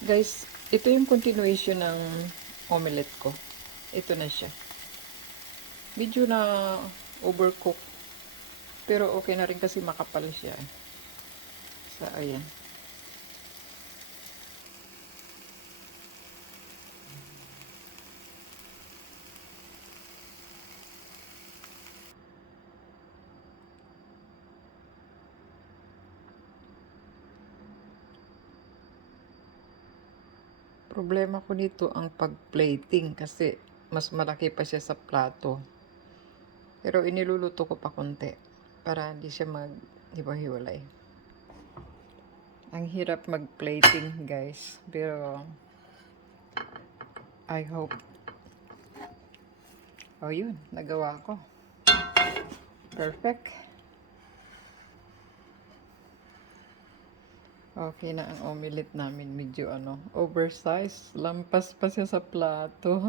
Guys, ito yung continuation ng omelette ko. Ito na siya. Medyo na overcook. Pero okay na rin kasi makapal siya. So, ayan. Problema ko nito ang pag-plating kasi mas malaki pa siya sa plato. Pero iniluluto ko pa konti para hindi siya mag-hiwa-hiwalay. Ang hirap mag-plating, guys. Pero I hope. Oh, yun. Nagawa ko. Perfect. Okay na ang omelette namin. Medyo oversized. Lampas pa siya sa plato.